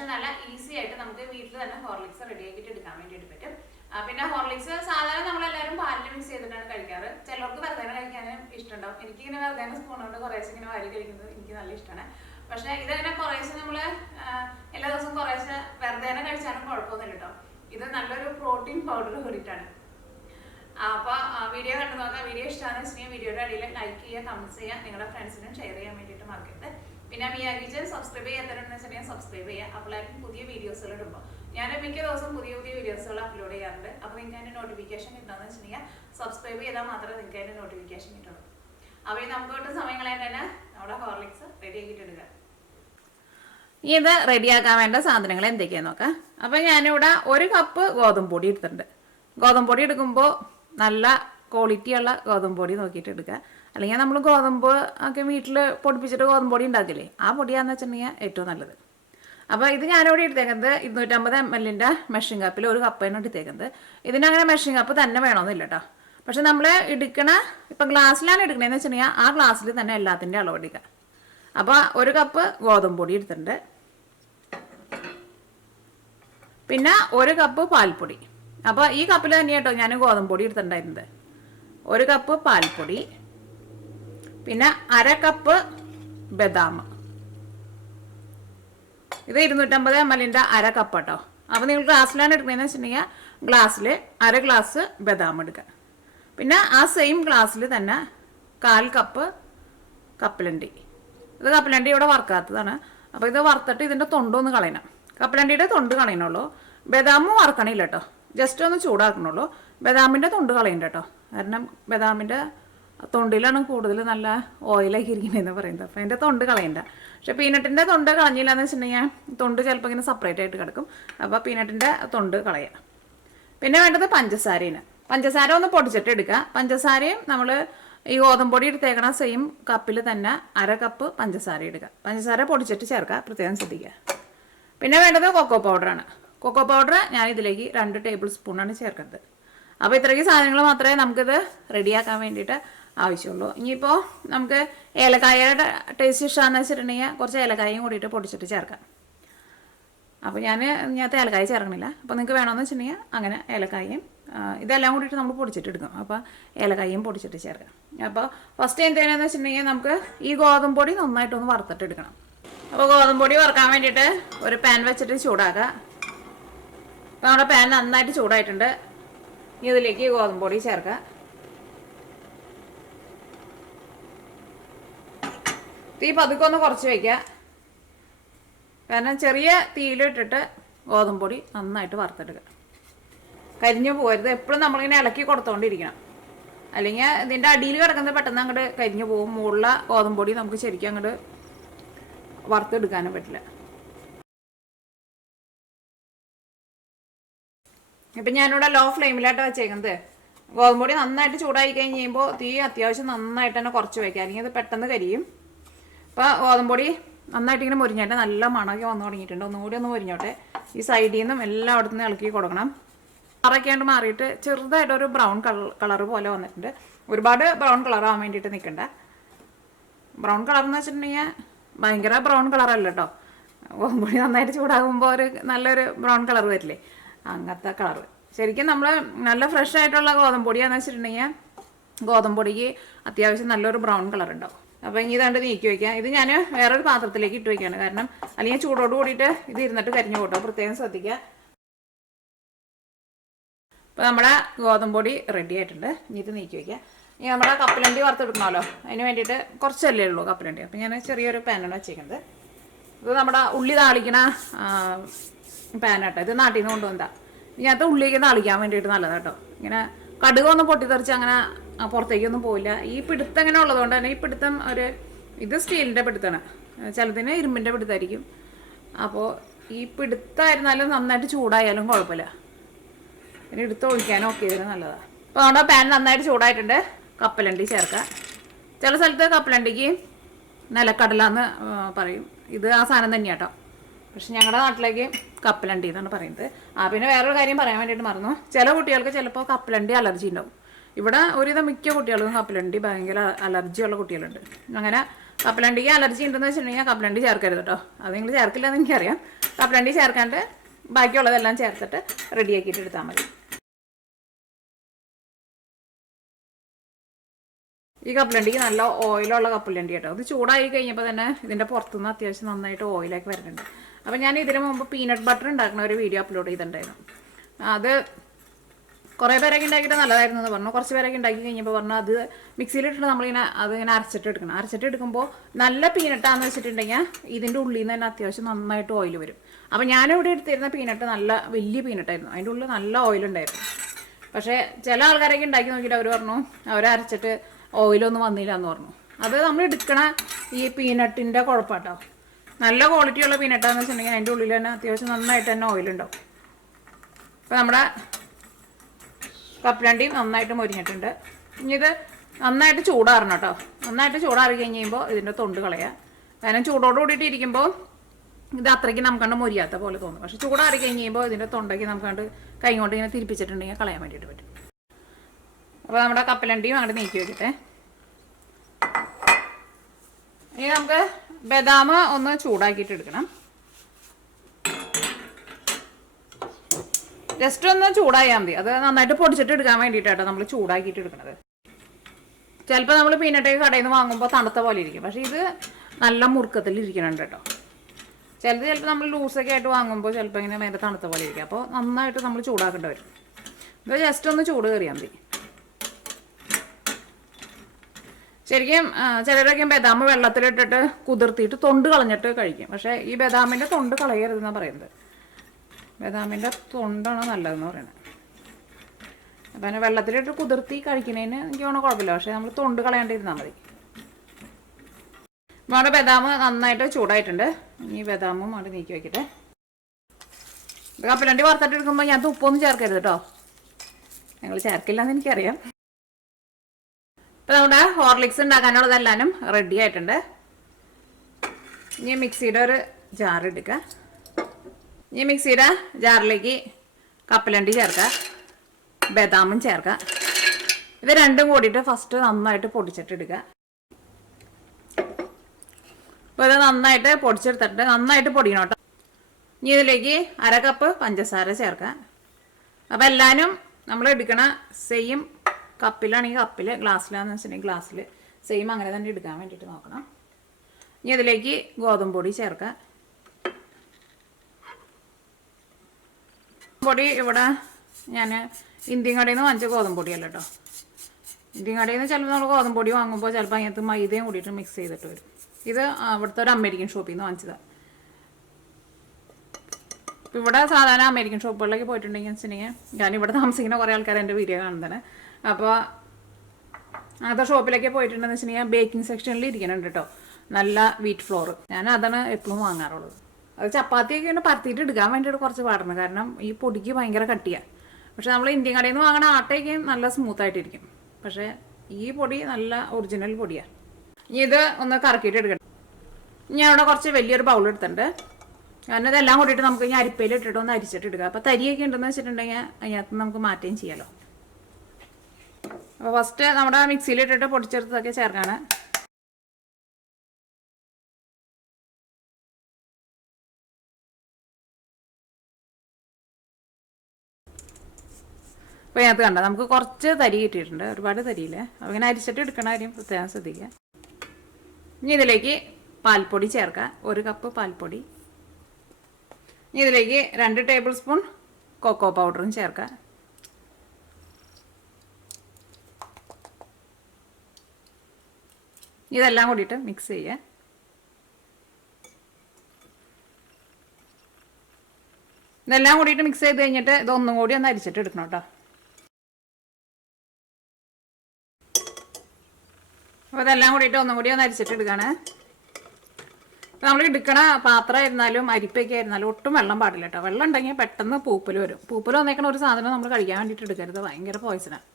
പക്ഷെ നല്ല ഈസി ആയിട്ട് നമുക്ക് വീട്ടിൽ തന്നെ ഹോർലിക്സ് റെഡിയാക്കിയിട്ട് എടുക്കാൻ വേണ്ടിയിട്ട് പറ്റും. പിന്നെ ഹോർലിക്സ് സാധാരണ നമ്മളെല്ലാവരും പാലിൽ മിക്സ് ചെയ്തിട്ടാണ് കഴിക്കാറ്. ചിലർക്ക് വെറുതെ കഴിക്കാനും ഇഷ്ടമുണ്ടാവും. എനിക്കിങ്ങനെ വെറുതെ സ്പൂൺ കൊണ്ട് കുറേശ്ശെ ഇങ്ങനെ വാരി കഴിക്കുന്നത് എനിക്ക് നല്ല ഇഷ്ടമാണ്. പക്ഷെ ഇതങ്ങനെ കുറേശ്ശെ നമ്മൾ എല്ലാ ദിവസവും കുറേശ്ശെ വെറുതെ കഴിച്ചാലും കുഴപ്പമൊന്നുമില്ല കേട്ടോ. ഇത് നല്ലൊരു പ്രോട്ടീൻ പൗഡർ കൂടിയിട്ടാണ്. അപ്പോൾ വീഡിയോ കണ്ടു നോക്കാം. വീഡിയോ ഇഷ്ടമാണെന്ന് വെച്ചിട്ടുണ്ടെങ്കിൽ വീഡിയോയുടെ അടിയിൽ ലൈക്ക് ചെയ്യുക, കമൻറ്റ്സ് ചെയ്യുക, നിങ്ങളുടെ ഫ്രണ്ട്സിനും ഷെയർ ചെയ്യാൻ വേണ്ടിയിട്ട് മറക്കരുത്. പിന്നെ മിയാഗിച്ച് സബ്സ്ക്രൈബ് ചെയ്യാത്തവരുണ്ടെന്ന് വെച്ചിട്ടുണ്ടെങ്കിൽ സബ്സ്ക്രൈബ് ചെയ്യുക. അപ്പോഴായിരിക്കും പുതിയ വീഡിയോസുകൾ ഇടുമ്പോൾ ഞാൻ മിക്ക ദിവസവും പുതിയ വീഡിയോസുകൾ അപ്ലോഡ് ചെയ്യാറുണ്ട്. അപ്പോൾ നിങ്ങൾക്ക് അതിൻ്റെ നോട്ടിഫിക്കേഷൻ കിട്ടണമെന്ന് വെച്ചിട്ടുണ്ടെങ്കിൽ സബ്സ്ക്രൈബ് ചെയ്താൽ മാത്രമേ നിങ്ങൾക്ക് അതിൻ്റെ നോട്ടിഫിക്കേഷൻ കിട്ടുള്ളൂ. അപ്പോൾ നമുക്ക് തൊട്ട് സമയം കളയാൻ തന്നെ നമ്മുടെ ഹോർലിക്സ് റെഡി ആക്കിയിട്ട് എടുക്കുക. ഇത് റെഡിയാക്കാൻ വേണ്ട സാധനങ്ങൾ എന്തൊക്കെയാണെന്ന് നോക്കാം. അപ്പോൾ ഞാനിവിടെ 1 കപ്പ് ഗോതമ്പ് പൊടി എടുത്തിട്ടുണ്ട്. ഗോതമ്പ് പൊടി എടുക്കുമ്പോൾ നല്ല ക്വാളിറ്റിയുള്ള ഗോതമ്പ് പൊടി നോക്കിയിട്ട് എടുക്കുക. അല്ലെങ്കിൽ നമ്മൾ ഗോതമ്പ് ഒക്കെ വീട്ടിൽ പൊടിപ്പിച്ചിട്ട് ഗോതമ്പ് പൊടി ഉണ്ടാക്കില്ലേ, ആ പൊടിയാണെന്ന് വെച്ചിട്ടുണ്ടെങ്കിൽ ഏറ്റവും നല്ലത്. അപ്പോൾ ഇത് ഞാനിവിടെ എടുത്തേക്കുന്നത് 250 ml മെഷറിംഗ് കപ്പിൽ 1 കപ്പാണ് എടുത്തേക്കുന്നത്. ഇതിനങ്ങനെ മെഷറിംഗ് കപ്പ് തന്നെ വേണമെന്നില്ല കേട്ടോ. പക്ഷെ നമ്മൾ എടുക്കണ ഇപ്പം ഗ്ലാസ്സിലാണ് എടുക്കണതെന്ന് വെച്ചിട്ടുണ്ടെങ്കിൽ ആ ഗ്ലാസ്സിൽ തന്നെ എല്ലാത്തിൻ്റെ അളവ് എടുക്കുക. അപ്പോൾ 1 കപ്പ് ഗോതമ്പ് പൊടി എടുത്തിട്ടുണ്ട്. പിന്നെ 1 കപ്പ് പാൽപ്പൊടി. അപ്പോൾ ഈ കപ്പിൽ തന്നെ കേട്ടോ ഞാൻ ഗോതമ്പ് പൊടി എടുത്തിട്ടുണ്ടായിരുന്നത്. 1 കപ്പ് പാൽപ്പൊടി, പിന്നെ 1/2 കപ്പ് ബദാം. ഇത് 250 ml 1/2 കപ്പ് കേട്ടോ. അപ്പോൾ നിങ്ങൾ ഗ്ലാസ്സിലാണ് എടുക്കുന്നതെന്ന് വെച്ചിട്ടുണ്ടെങ്കിൽ ഗ്ലാസ്സിൽ 1/2 ഗ്ലാസ് ബദാം എടുക്കുക. പിന്നെ ആ സെയിം ഗ്ലാസ്സിൽ തന്നെ 1/4 കപ്പ് കപ്പലണ്ടി. ഇത് കപ്പലണ്ടി ഇവിടെ വറുക്കാത്തതാണ്. അപ്പോൾ ഇത് വറുത്തിട്ട് ഇതിൻ്റെ തൊണ്ടൊന്ന് കളയണം. കപ്പലണ്ടിയുടെ തൊണ്ട് കളയണുള്ളൂ, ബദാമും വറുക്കണില്ല കേട്ടോ. ജസ്റ്റ് ഒന്ന് ചൂടാക്കണുള്ളൂ. ബദാമിൻ്റെ തൊണ്ട് കളയണ്ട കേട്ടോ. കാരണം ബദാമിൻ്റെ തൊണ്ടിലാണ് കൂടുതൽ നല്ല ഓയിലാക്കി ഇരിക്കുന്നതെന്ന് പറയുന്നത്. അപ്പോൾ അതിൻ്റെ തൊണ്ട് കളയണ്ട. പക്ഷേ പീനട്ടിൻ്റെ തൊണ്ട് കളഞ്ഞില്ല എന്ന് വെച്ചിട്ടുണ്ടെങ്കിൽ തൊണ്ട് ചിലപ്പോൾ ഇങ്ങനെ സെപ്പറേറ്റ് ആയിട്ട് കിടക്കും. അപ്പോൾ പീനട്ടിൻ്റെ തൊണ്ട് കളയുക. പിന്നെ വേണ്ടത് പഞ്ചസാരയാണ്. പഞ്ചസാര ഒന്ന് പൊടിച്ചിട്ട് എടുക്കുക. പഞ്ചസാരയും നമ്മൾ ഈ ഗോതമ്പൊടി എടുത്തേക്കണ സെയിം കപ്പിൽ തന്നെ 1/2 കപ്പ് പഞ്ചസാര എടുക്കുക. പഞ്ചസാര പൊടിച്ചിട്ട് ചേർക്കുക, പ്രത്യേകം ശ്രദ്ധിക്കുക. പിന്നെ വേണ്ടത് കൊക്കോ പൗഡറാണ്. കൊക്കോ പൗഡർ ഞാൻ ഇതിലേക്ക് 2 ടേബിൾ സ്പൂണാണ് ചേർക്കുന്നത്. അപ്പോൾ ഇത്രയ്ക്ക് സാധനങ്ങൾ മാത്രമേ നമുക്കിത് റെഡിയാക്കാൻ വേണ്ടിയിട്ട് ആവശ്യമുള്ളൂ. ഇനിയിപ്പോൾ നമുക്ക് ഏലക്കായയുടെ ടേസ്റ്റ് ഇഷ്ടമാണെന്ന് വെച്ചിട്ടുണ്ടെങ്കിൽ കുറച്ച് ഏലക്കായും കൂടിയിട്ട് പൊടിച്ചിട്ട് ചേർക്കാം. അപ്പോൾ ഞാൻ ഏലക്കായ ചേർക്കണില്ല. അപ്പോൾ നിങ്ങൾക്ക് വേണമെന്ന് വെച്ചിട്ടുണ്ടെങ്കിൽ അങ്ങനെ ഏലക്കായും ഇതെല്ലാം കൂടിയിട്ട് നമ്മൾ പൊടിച്ചിട്ട് എടുക്കും. അപ്പോൾ ഏലക്കായും പൊടിച്ചിട്ട് ചേർക്കാം. അപ്പോൾ ഫസ്റ്റ് എന്തെയ്യണമെന്ന് വെച്ചിട്ടുണ്ടെങ്കിൽ നമുക്ക് ഈ ഗോതമ്പ് പൊടി നന്നായിട്ടൊന്ന് വറുത്തിട്ട് എടുക്കണം. അപ്പോൾ ഗോതമ്പ് പൊടി വറുക്കാൻ വേണ്ടിയിട്ട് ഒരു പാൻ വെച്ചിട്ട് ചൂടാക്കുക. അപ്പോൾ നമ്മുടെ പാൻ നന്നായിട്ട് ചൂടായിട്ടുണ്ട്. ഇനി ഇതിലേക്ക് ഗോതമ്പ് പൊടി ചേർക്കുക. തീ പതുക്കെ ഒന്ന് കുറച്ച് വയ്ക്കുക. കാരണം ചെറിയ തീയിലിട്ടിട്ട് ഗോതമ്പ് പൊടി നന്നായിട്ട് വറുത്തെടുക്കുക. കരിഞ്ഞു പോകരുത്. എപ്പോഴും നമ്മളിങ്ങനെ ഇളക്കി കൊടുത്തോണ്ടിരിക്കണം. അല്ലെങ്കിൽ ഇതിൻ്റെ അടിയിൽ കിടക്കുന്നത് പെട്ടെന്ന് അങ്ങോട്ട് കരിഞ്ഞു പോകും. മുകളിലെ ഗോതമ്പ് പൊടി നമുക്ക് ശരിക്കും അങ്ങോട്ട് വറുത്തെടുക്കാനും പറ്റില്ല. ഇപ്പം ഞാനിവിടെ ലോ ഫ്ലെയിമിലായിട്ട് വെച്ചേക്കുന്നത്. ഗോതമ്പ് പൊടി നന്നായിട്ട് ചൂടായി കഴിഞ്ഞ് കഴിയുമ്പോൾ തീ അത്യാവശ്യം നന്നായിട്ട് തന്നെ കുറച്ച് വയ്ക്കുക, അല്ലെങ്കിൽ അത് പെട്ടെന്ന് കരിയും. അപ്പോൾ ഗോതമ്പ് പൊടി നന്നായിട്ട് ഇങ്ങനെ മുരിഞ്ഞോട്ടെ. നല്ല മണമൊക്കെ വന്നു തുടങ്ങിയിട്ടുണ്ട്. ഒന്നുകൂടി ഒന്ന് മുരിഞ്ഞോട്ടെ. ഈ സൈഡിൽ നിന്നും എല്ലായിടത്തു നിന്നും ഇളക്കി കൊടുക്കണം. അറയ്ക്കാണ്ട് മാറിയിട്ട് ചെറുതായിട്ടൊരു ബ്രൗൺ കളർ പോലെ വന്നിട്ടുണ്ട്. ഒരുപാട് ബ്രൗൺ കളറാവാൻ വേണ്ടിയിട്ട് നിൽക്കണ്ട. ബ്രൗൺ കളർ എന്ന് വെച്ചിട്ടുണ്ടെങ്കിൽ ഭയങ്കര ബ്രൗൺ കളറല്ല കേട്ടോ. ഗോതമ്പ് പൊടി നന്നായിട്ട് ചൂടാകുമ്പോൾ ഒരു നല്ലൊരു ബ്രൗൺ കളർ വരില്ലേ, അങ്ങനത്തെ കളറ്. ശരിക്കും നമ്മൾ നല്ല ഫ്രഷ് ആയിട്ടുള്ള ഗോതമ്പ് പൊടിയാണെന്ന് വെച്ചിട്ടുണ്ടെങ്കിൽ ഗോതമ്പ് പൊടിക്ക് അത്യാവശ്യം നല്ലൊരു ബ്രൗൺ കളർ ഉണ്ടാവും. അപ്പോൾ ഇനി ഇതാണ്ട് നീക്കി വയ്ക്കാം. ഇത് ഞാൻ വേറൊരു പാത്രത്തിലേക്ക് ഇട്ട് വയ്ക്കുകയാണ്. കാരണം അല്ലെങ്കിൽ ചൂടോട് കൂടിയിട്ട് ഇത് ഇരുന്നിട്ട് കരിഞ്ഞു പോട്ടോ, പ്രത്യേകം ശ്രദ്ധിക്കുക. അപ്പോൾ നമ്മുടെ ഗോതമ്പ് പൊടി റെഡി ആയിട്ടുണ്ട്. ഇനി ഇത് നീക്കി വയ്ക്കാം. ഇനി നമ്മുടെ കപ്പലണ്ടി വറുത്തെടുക്കണമല്ലോ, അതിന് വേണ്ടിയിട്ട് കുറച്ചല്ലേ ഉള്ളൂ കപ്പലണ്ടി. അപ്പോൾ ഞാൻ ചെറിയൊരു പാനാണ് വെച്ചേക്കുന്നത്. ഇത് നമ്മുടെ ഉള്ളി താളിക്കണ പാനാട്ടോ. ഇത് നാട്ടിൽ നിന്ന് കൊണ്ടുവന്നതാണ്. ഇതിനകത്ത് ഉള്ളിലേക്ക് താളിക്കാൻ വേണ്ടിയിട്ട് നല്ലതാണ് കേട്ടോ. ഇങ്ങനെ കടുകൊന്നും പൊട്ടിത്തെറിച്ച് അങ്ങനെ പുറത്തേക്കൊന്നും പോയില്ല. ഈ പിടുത്തം ഇങ്ങനെ ഉള്ളതുകൊണ്ട് തന്നെ ഈ പിടുത്തം ഇത് സ്റ്റീലിൻ്റെ പിടുത്തമാണ്. ചിലതിന് ഇരുമ്പിൻ്റെ പിടുത്തമായിരിക്കും. അപ്പോൾ ഈ പിടുത്തമായിരുന്നാലും നന്നായിട്ട് ചൂടായാലും കുഴപ്പമില്ല. ഇനി എടുത്ത് ഒഴിക്കാനും ഒക്കെ ഇതിന് നല്ലതാണ്. അപ്പോൾ നമ്മുടെ പാൻ നന്നായിട്ട് ചൂടായിട്ടുണ്ട്. കപ്പലണ്ടി ചേർക്കുക. ചില സ്ഥലത്ത് കപ്പലണ്ടിക്ക് നിലക്കടല എന്ന് പറയും. ഇത് ആ സാധനം തന്നെയാണ് കേട്ടോ. പക്ഷെ ഞങ്ങളുടെ നാട്ടിലേക്ക് കപ്പലണ്ടി എന്നാണ് പറയുന്നത്. പിന്നെ വേറൊരു കാര്യം പറയാൻ വേണ്ടിയിട്ട് മറന്നു. ചില കുട്ടികൾക്ക് ചിലപ്പോൾ കപ്പലണ്ടി അലർജി ഉണ്ടാവും. ഇവിടെ ഒരുവിധം മിക്ക കുട്ടികൾക്കും കപ്പലണ്ടി ഭയങ്കര അലർജിയുള്ള കുട്ടികളുണ്ട്. അങ്ങനെ കപ്പലണ്ടിക്ക് അലർജി ഉണ്ടെന്ന് വെച്ചിട്ടുണ്ടെങ്കിൽ കപ്പലണ്ടി ചേർക്കരുത് കേട്ടോ. അത് നിങ്ങൾ ചേർക്കില്ല എന്ന് എനിക്കറിയാം. കപ്പലണ്ടി ചേർക്കാണ്ട് ബാക്കിയുള്ളതെല്ലാം ചേർത്തിട്ട് റെഡിയാക്കിയിട്ട് എടുത്താൽ മതി. ഈ കപ്പലണ്ടിക്ക് നല്ല ഓയിലുള്ള കപ്പലണ്ടി കേട്ടോ. ഇത് ചൂടായി കഴിഞ്ഞപ്പോൾ തന്നെ ഇതിൻ്റെ പുറത്തുനിന്ന് അത്യാവശ്യം നന്നായിട്ട് ഓയിലാക്കി വരുന്നുണ്ട്. അപ്പോൾ ഞാൻ ഇതിന് മുമ്പ് പീനട്ട് ബട്ടർ ഉണ്ടാക്കുന്ന ഒരു വീഡിയോ അപ്ലോഡ് ചെയ്തിട്ടുണ്ടായിരുന്നു. അത് കുറേ പേരൊക്കെ ഉണ്ടാക്കിയിട്ട് നല്ലതായിരുന്നു എന്ന് പറഞ്ഞു. കുറച്ച് പേരൊക്കെ ഉണ്ടാക്കി കഴിഞ്ഞപ്പോൾ പറഞ്ഞു അത് മിക്സിയിലിട്ടിട്ട് നമ്മളിങ്ങനെ അതിങ്ങനെ അരച്ചിട്ട് എടുക്കണം. അരച്ചിട്ട് എടുക്കുമ്പോൾ നല്ല പീനട്ടാന്ന് വെച്ചിട്ടുണ്ടെങ്കിൽ ഇതിൻ്റെ ഉള്ളിൽ നിന്ന് തന്നെ അത്യാവശ്യം നന്നായിട്ട് ഓയിൽ വരും. അപ്പോൾ ഞാനിവിടെ എടുത്തിരുന്ന പീനട്ട് നല്ല വലിയ പീനട്ടായിരുന്നു. അതിൻ്റെ ഉള്ളിൽ നല്ല ഓയിലുണ്ടായിരുന്നു. പക്ഷേ ചില ആൾക്കാരൊക്കെ ഉണ്ടാക്കി നോക്കിയിട്ട് അവർ പറഞ്ഞു അവരരച്ചിട്ട് ഓയിലൊന്നും വന്നില്ല എന്ന് പറഞ്ഞു. അത് നമ്മൾ എടുക്കണ ഈ പീനട്ടിൻ്റെ കുഴപ്പമാട്ടോ. നല്ല ക്വാളിറ്റിയുള്ള പീനട്ടാന്ന് വെച്ചിട്ടുണ്ടെങ്കിൽ അതിൻ്റെ ഉള്ളിൽ തന്നെ അത്യാവശ്യം നന്നായിട്ട് തന്നെ ഓയിലുണ്ടാവും. അപ്പോൾ നമ്മുടെ കപ്പലണ്ടിയും നന്നായിട്ട് മൊരിഞ്ഞിട്ടുണ്ട്. ഇനി ഇത് നന്നായിട്ട് ചൂടാറണം കേട്ടോ. നന്നായിട്ട് ചൂടാറി കഴിഞ്ഞ് കഴിയുമ്പോൾ ഇതിൻ്റെ തൊണ്ട് കളയുക. കാരണം ചൂടോട് കൂടിയിട്ട് ഇരിക്കുമ്പോൾ ഇത് അത്രയ്ക്ക് നമുക്കണ്ട് മൊരിയാത്ത പോലെ തോന്നും. പക്ഷെ ചൂടാറി കഴിഞ്ഞ് കഴിയുമ്പോൾ ഇതിൻ്റെ തൊണ്ടയ്ക്ക് നമുക്കണ്ട് കൈ കൊണ്ട് ഇങ്ങനെ തിരിപ്പിച്ചിട്ടുണ്ടെങ്കിൽ കളയാൻ വേണ്ടിയിട്ട് പറ്റും. അപ്പോൾ നമ്മുടെ കപ്പലണ്ടിയും അങ്ങോട്ട് നീക്കി വെക്കട്ടെ. ഇനി നമുക്ക് ബദാം ഒന്ന് ചൂടാക്കിയിട്ട് എടുക്കണം. ജസ്റ്റ് ഒന്ന് ചൂടായാൽ മതി. അത് നന്നായിട്ട് പൊടിച്ചിട്ട് എടുക്കാൻ വേണ്ടിയിട്ടാണ് നമ്മൾ ചൂടാക്കിയിട്ട് എടുക്കുന്നത്. ചിലപ്പോൾ നമ്മൾ പീനട്ടൊക്കെ കടയിൽ നിന്ന് വാങ്ങുമ്പോൾ തണുത്ത പോലെ ഇരിക്കും. പക്ഷേ ഇത് നല്ല മുറുക്കത്തിൽ ഇരിക്കുന്നുണ്ട് കേട്ടോ. ചിലപ്പോൾ നമ്മൾ ലൂസൊക്കെ ആയിട്ട് വാങ്ങുമ്പോൾ ചിലപ്പോൾ ഇങ്ങനെ നേരെ തണുത്ത പോലെ ഇരിക്കും. അപ്പോൾ നന്നായിട്ട് നമ്മൾ ചൂടാക്കേണ്ടി വരും. ഇത് ജസ്റ്റ് ഒന്ന് ചൂട് കയറിയാൽ മതി. ശരിക്കും ചിലരൊക്കെ ബദാം വെള്ളത്തിലിട്ടിട്ട് കുതിർത്തിയിട്ട് തൊണ്ട് കളഞ്ഞിട്ട് കഴിക്കും. പക്ഷേ ഈ ബദാമിൻ്റെ തൊണ്ട് കളയരുതെന്നാണ് പറയുന്നത്. ബദാമിൻ്റെ തൊണ്ടാണ് നല്ലതെന്ന് പറയുന്നത്. അപ്പം അതിനെ വെള്ളത്തിലിട്ട് കുതിർത്തി കഴിക്കുന്നതിന് എനിക്ക് തോന്നുന്നു കുഴപ്പമില്ല. പക്ഷേ നമ്മൾ തൊണ്ട് കളയാണ്ടിരുന്നാൽ മതി. നമ്മുടെ ബദാം നന്നായിട്ട് ചൂടായിട്ടുണ്ട്. ഇനി ബദാമും അവിടെ നീക്കി വയ്ക്കട്ടെ. കപ്പലണ്ടി വറുത്തിട്ട് എടുക്കുമ്പോൾ ഞാൻ ഉപ്പൊന്നും ചേർക്കരുത് കേട്ടോ. ഞങ്ങൾ ചേർക്കില്ലെന്ന് എനിക്കറിയാം. ഇപ്പം നമ്മുടെ ഹോർലിക്സ് ഉണ്ടാക്കാനുള്ളതെല്ലാനും റെഡി ആയിട്ടുണ്ട്. ഇനി മിക്സിയുടെ ഒരു ജാർ എടുക്കുക. ഇനി മിക്സിയുടെ ജാറിലേക്ക് കപ്പലണ്ടി ചേർക്കുക, ബദാമും ചേർക്കുക. ഇത് രണ്ടും കൂടിയിട്ട് ഫസ്റ്റ് നന്നായിട്ട് പൊടിച്ചിട്ടെടുക്കുക. അപ്പോൾ ഇത് നന്നായിട്ട് പൊടിച്ചെടുത്തിട്ട് നന്നായിട്ട് പൊടിക്കണം കേട്ടോ. ഇനി ഇതിലേക്ക് 1/2 കപ്പ് പഞ്ചസാര ചേർക്കുക. അപ്പോൾ എല്ലാവരും നമ്മൾ എടുക്കണ സെയിം കപ്പിലാണെങ്കിൽ കപ്പിൽ, ഗ്ലാസ്സിലാണെന്ന് വെച്ചിട്ടുണ്ടെങ്കിൽ ഗ്ലാസ്സിൽ സെയിം അങ്ങനെ തന്നെ എടുക്കാൻ വേണ്ടിയിട്ട് നോക്കണം. ഇനി ഇതിലേക്ക് ഗോതമ്പ് പൊടി ചേർക്കുക. പൊടി ഇവിടെ ഞാൻ ഇന്ത്യൻ കടയിൽ നിന്ന് വാങ്ങിച്ച ഗോതമ്പ് പൊടിയല്ല കേട്ടോ. ഇന്ത്യൻ കടയിൽ നിന്ന് ചിലപ്പോൾ നമ്മൾ ഗോതമ്പ് പൊടി വാങ്ങുമ്പോൾ ചിലപ്പോൾ അതിനകത്ത് മൈദയും കൂടിയിട്ട് മിക്സ് ചെയ്തിട്ട് വരും. ഇത് അവിടുത്തെ ഒരു അമേരിക്കൻ ഷോപ്പിൽ നിന്ന് വാങ്ങിച്ചതാണ്. ഇവിടെ സാധാരണ അമേരിക്കൻ ഷോപ്പുകളിലേക്ക് പോയിട്ടുണ്ടെങ്കിൽ വെച്ചിട്ടുണ്ടെങ്കിൽ ഞാനിവിടെ താമസിക്കുന്ന കുറേ ആൾക്കാർ എൻ്റെ വീഡിയോ കാണുന്നതാണ്. അപ്പോൾ അങ്ങനത്തെ ഷോപ്പിലേക്ക് പോയിട്ടുണ്ടെന്ന് വെച്ചിട്ടുണ്ടെങ്കിൽ ബേക്കിംഗ് സെക്ഷനിൽ ഇരിക്കുന്നുണ്ട് കേട്ടോ നല്ല വീറ്റ് ഫ്ലോർ. ഞാൻ അതാണ് എപ്പോഴും വാങ്ങാറുള്ളത്. അത് ചപ്പാത്തിയൊക്കെ ഇങ്ങനെ പരത്തിയിട്ട് എടുക്കാൻ വേണ്ടിയിട്ട് കുറച്ച് പാടുന്നു. കാരണം ഈ പൊടിക്ക് ഭയങ്കര കട്ടിയാണ്. പക്ഷെ നമ്മൾ ഇന്ത്യൻ കടയിൽ നിന്ന് വാങ്ങണ ആട്ടയൊക്കെ നല്ല സ്മൂത്തായിട്ടിരിക്കും. പക്ഷേ ഈ പൊടി നല്ല ഒറിജിനൽ പൊടിയാണ്. ഇനി ഇത് ഒന്ന് കറക്കിയിട്ട് എടുക്കണം. ഞാൻ അവിടെ കുറച്ച് വലിയൊരു ബൗൾ എടുത്തിട്ടുണ്ട്. കാരണം ഇതെല്ലാം കൂട്ടിയിട്ട് നമുക്ക് ഇനി അരിപ്പയിൽ ഇട്ടിട്ട് ഒന്ന് അരിച്ചിട്ട് എടുക്കാം. അപ്പോൾ തരിയൊക്കെ ഉണ്ടെന്ന് വെച്ചിട്ടുണ്ടെങ്കിൽ അതിനകത്ത് നമുക്ക് മാറ്റുകയും ചെയ്യാമല്ലോ. അപ്പോൾ ഫസ്റ്റ് നമ്മുടെ മിക്സിയിലിട്ടിട്ട് പൊടിച്ചെടുത്തൊക്കെ ചേർക്കാണ്. അപ്പോൾ ഇതിനകത്ത് കണ്ട നമുക്ക് കുറച്ച് തരി കിട്ടിയിട്ടുണ്ട്, ഒരുപാട് തരിയില്ലേ. അപ്പോൾ ഇങ്ങനെ അരിച്ചിട്ട് എടുക്കണ കാര്യം പ്രത്യേകം ശ്രദ്ധിക്കുക. ഇനി ഇതിലേക്ക് പാൽപ്പൊടി ചേർക്കുക, 1 കപ്പ് പാൽപ്പൊടി. ഇനി ഇതിലേക്ക് 2 ടേബിൾ സ്പൂൺ കൊക്കോ പൗഡറും ചേർക്കുക. ഇതെല്ലാം കൂടിയിട്ട് മിക്സ് ചെയ്യുക. ഇതെല്ലാം കൂടിയിട്ട് മിക്സ് ചെയ്ത് കഴിഞ്ഞിട്ട് ഇതൊന്നും കൂടി ഒന്ന് അരിച്ചിട്ട് എടുക്കണം കേട്ടോ. അപ്പോൾ ഇതെല്ലാം കൂടിയിട്ട് ഒന്നും കൂടി ഒന്ന് അരിച്ചിട്ട് എടുക്കുകയാണ്. നമ്മൾ എടുക്കണ പാത്രമായിരുന്നാലും അരിപ്പൊക്കെ ആയിരുന്നാലും ഒട്ടും വെള്ളം പാടില്ല കേട്ടോ. വെള്ളം ഉണ്ടെങ്കിൽ പെട്ടെന്ന് പൂപ്പൽ വരും. പൂപ്പൽ വന്നേക്കണ ഒരു സാധനം നമ്മൾ കഴിക്കാൻ വേണ്ടിയിട്ട് എടുക്കരുത്, ഭയങ്കര പോയ്സനാണ്.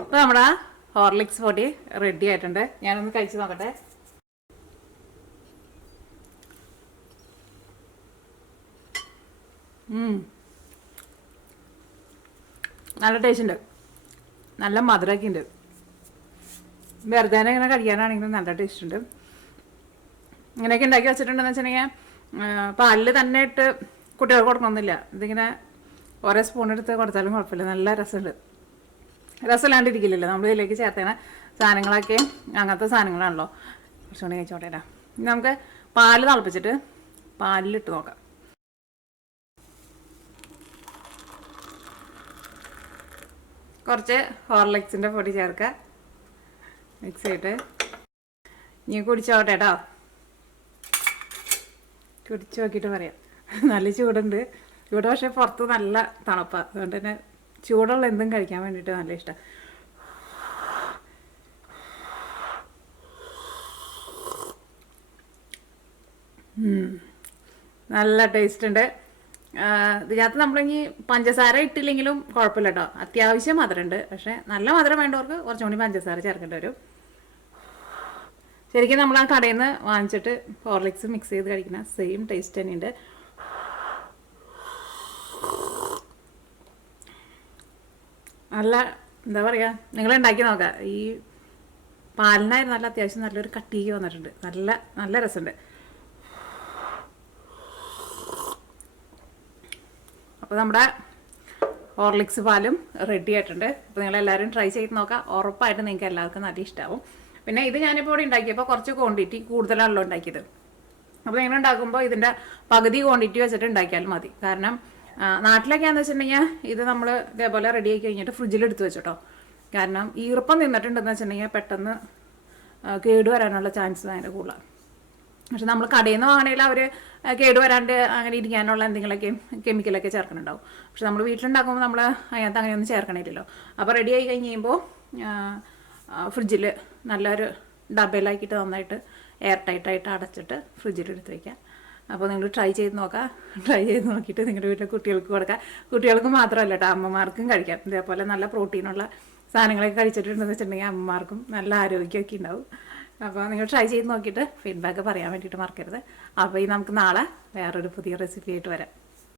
അപ്പോൾ നമ്മുടെ ഹോർലിക്സ് പൊടി റെഡി ആയിട്ടുണ്ട്. ഞാനൊന്ന് കഴിച്ച് നോക്കട്ടെ. നല്ല ടേസ്റ്റ് ഉണ്ട്. നല്ല മധുരമൊക്കെ ഉണ്ട്. വെറുതെ ഇങ്ങനെ കഴിക്കാനാണെങ്കിലും നല്ല ടേസ്റ്റ് ഉണ്ട്. ഇങ്ങനെയൊക്കെ ഉണ്ടാക്കി വെച്ചിട്ടുണ്ടെന്ന് വെച്ചിട്ടുണ്ടെങ്കിൽ പാലിൽ തന്നെ ഇട്ട് കുട്ടികൾക്ക് കൊടുക്കണമെന്നില്ല. ഇതിങ്ങനെ ഓരോ സ്പൂൺ എടുത്ത് കൊടുത്താലും കുഴപ്പമില്ല. നല്ല രസമുണ്ട്. രസമില്ലാണ്ടിരിക്കില്ലല്ലോ നമ്മൾ ഇതിലേക്ക് ചേർത്തേണ സാധനങ്ങളൊക്കെ അങ്ങനത്തെ സാധനങ്ങളാണല്ലോ. കുറച്ചുകൂടി കഴിച്ചോട്ടെ. ഇനി നമുക്ക് പാല് തിളപ്പിച്ചിട്ട് പാലിലിട്ട് നോക്കാം. കുറച്ച് ഹോർലിക്സിൻ്റെ പൊടി ചേർക്കുക. മിക്സ് ചെയ്തിട്ട് ഇനി കുടിച്ചോട്ടെ കേട്ടോ. കുടിച്ച് നോക്കിയിട്ട് പറയാം. നല്ല ചൂടുണ്ട് ഇവിടെ, പക്ഷേ പുറത്ത് നല്ല തണുപ്പാണ്. അതുകൊണ്ട് തന്നെ ചൂടുള്ള എന്തും കഴിക്കാൻ വേണ്ടിയിട്ട് നല്ല ഇഷ്ടം. നല്ല ടേസ്റ്റ് ഉണ്ട്. ഇതിനകത്ത് നമ്മളിനി പഞ്ചസാര ഇട്ടില്ലെങ്കിലും കുഴപ്പമില്ല കേട്ടോ. അത്യാവശ്യം മധുരമുണ്ട്. പക്ഷേ നല്ല മധുരം വേണ്ടവർക്ക് കുറച്ചും കൂടി പഞ്ചസാര ചേർക്കേണ്ടി വരും. ശരിക്കും നമ്മൾ ആ കടയിൽ നിന്ന് വാങ്ങിച്ചിട്ട് ഹോർലിക്സ് മിക്സ് ചെയ്ത് കഴിക്കുന്ന സെയിം ടേസ്റ്റ് തന്നെയുണ്ട്. നല്ല എന്താ പറയുക, നിങ്ങൾ ഉണ്ടാക്കി നോക്കാം. ഈ പാലിനായിരുന്നു നല്ല അത്യാവശ്യം നല്ലൊരു കട്ടിക്ക് വന്നിട്ടുണ്ട്. നല്ല നല്ല രസമുണ്ട്. അപ്പോൾ നമ്മുടെ ഹോർലിക്സ് പാലും റെഡി ആയിട്ടുണ്ട്. അപ്പോൾ നിങ്ങളെല്ലാവരും ട്രൈ ചെയ്ത് നോക്കാം. ഉറപ്പായിട്ട് നിങ്ങൾക്ക് എല്ലാവർക്കും നല്ല ഇഷ്ടമാവും. പിന്നെ ഇത് ഞാനിപ്പോൾ ഇവിടെ ഉണ്ടാക്കിയപ്പോൾ കുറച്ച് ക്വാണ്ടിറ്റി കൂടുതലാണല്ലോ ഉണ്ടാക്കിയത്. അപ്പോൾ നിങ്ങൾ ഉണ്ടാക്കുമ്പോൾ ഇതിൻ്റെ പകുതി ക്വാണ്ടിറ്റി വെച്ചിട്ട് ഉണ്ടാക്കിയാലും മതി. കാരണം നാട്ടിലൊക്കെയാണെന്ന് വെച്ചിട്ടുണ്ടെങ്കിൽ ഇത് നമ്മൾ ഇതേപോലെ റെഡി ആക്കി കഴിഞ്ഞിട്ട് ഫ്രിഡ്ജിലെടുത്ത് വെച്ചിട്ടോ. കാരണം ഈർപ്പം നിന്നിട്ടുണ്ടെന്ന് വെച്ചിട്ടുണ്ടെങ്കിൽ പെട്ടെന്ന് കേടുവരാനുള്ള ചാൻസ് ഭയങ്കര കൂടുതലാണ്. പക്ഷെ നമ്മൾ കടയിൽ നിന്ന് വാങ്ങണമെങ്കിൽ അവർ കേടുവരാണ്ട് അങ്ങനെ ഇരിക്കാനുള്ള എന്തെങ്കിലുമൊക്കെ കെമിക്കലൊക്കെ ചേർക്കുന്നുണ്ടാവും. പക്ഷെ നമ്മൾ വീട്ടിലുണ്ടാക്കുമ്പോൾ നമ്മൾ അതിനകത്ത് അങ്ങനെയൊന്നും ചേർക്കണില്ലല്ലോ. അപ്പോൾ റെഡി ആയി കഴിഞ്ഞ് കഴിയുമ്പോൾ ഫ്രിഡ്ജിൽ നല്ലൊരു ഡബയിലാക്കിയിട്ട് നന്നായിട്ട് എയർ ടൈറ്റായിട്ട് അടച്ചിട്ട് ഫ്രിഡ്ജിലെടുത്ത് വയ്ക്കുക. അപ്പോൾ നിങ്ങൾ ട്രൈ ചെയ്ത് നോക്കുക. ട്രൈ ചെയ്ത് നോക്കിയിട്ട് നിങ്ങളുടെ വീട്ടിലെ കുട്ടികൾക്ക് കൊടുക്കുക. കുട്ടികൾക്ക് മാത്രമല്ല കേട്ടോ, അമ്മമാർക്കും കഴിക്കാം. ഇതേപോലെ നല്ല പ്രോട്ടീനുള്ള സാധനങ്ങളൊക്കെ കഴിച്ചിട്ടുണ്ടെന്ന് വെച്ചിട്ടുണ്ടെങ്കിൽ അമ്മമാർക്കും നല്ല ആരോഗ്യമൊക്കെ ഉണ്ടാവും. അപ്പോൾ നിങ്ങൾ ട്രൈ ചെയ്ത് നോക്കിയിട്ട് ഫീഡ്ബാക്ക് പറയാൻ വേണ്ടിയിട്ട് മറക്കരുത്. അപ്പോൾ ഈ നമുക്ക് നാളെ വേറൊരു പുതിയ റെസിപ്പി ആയിട്ട് വരാം.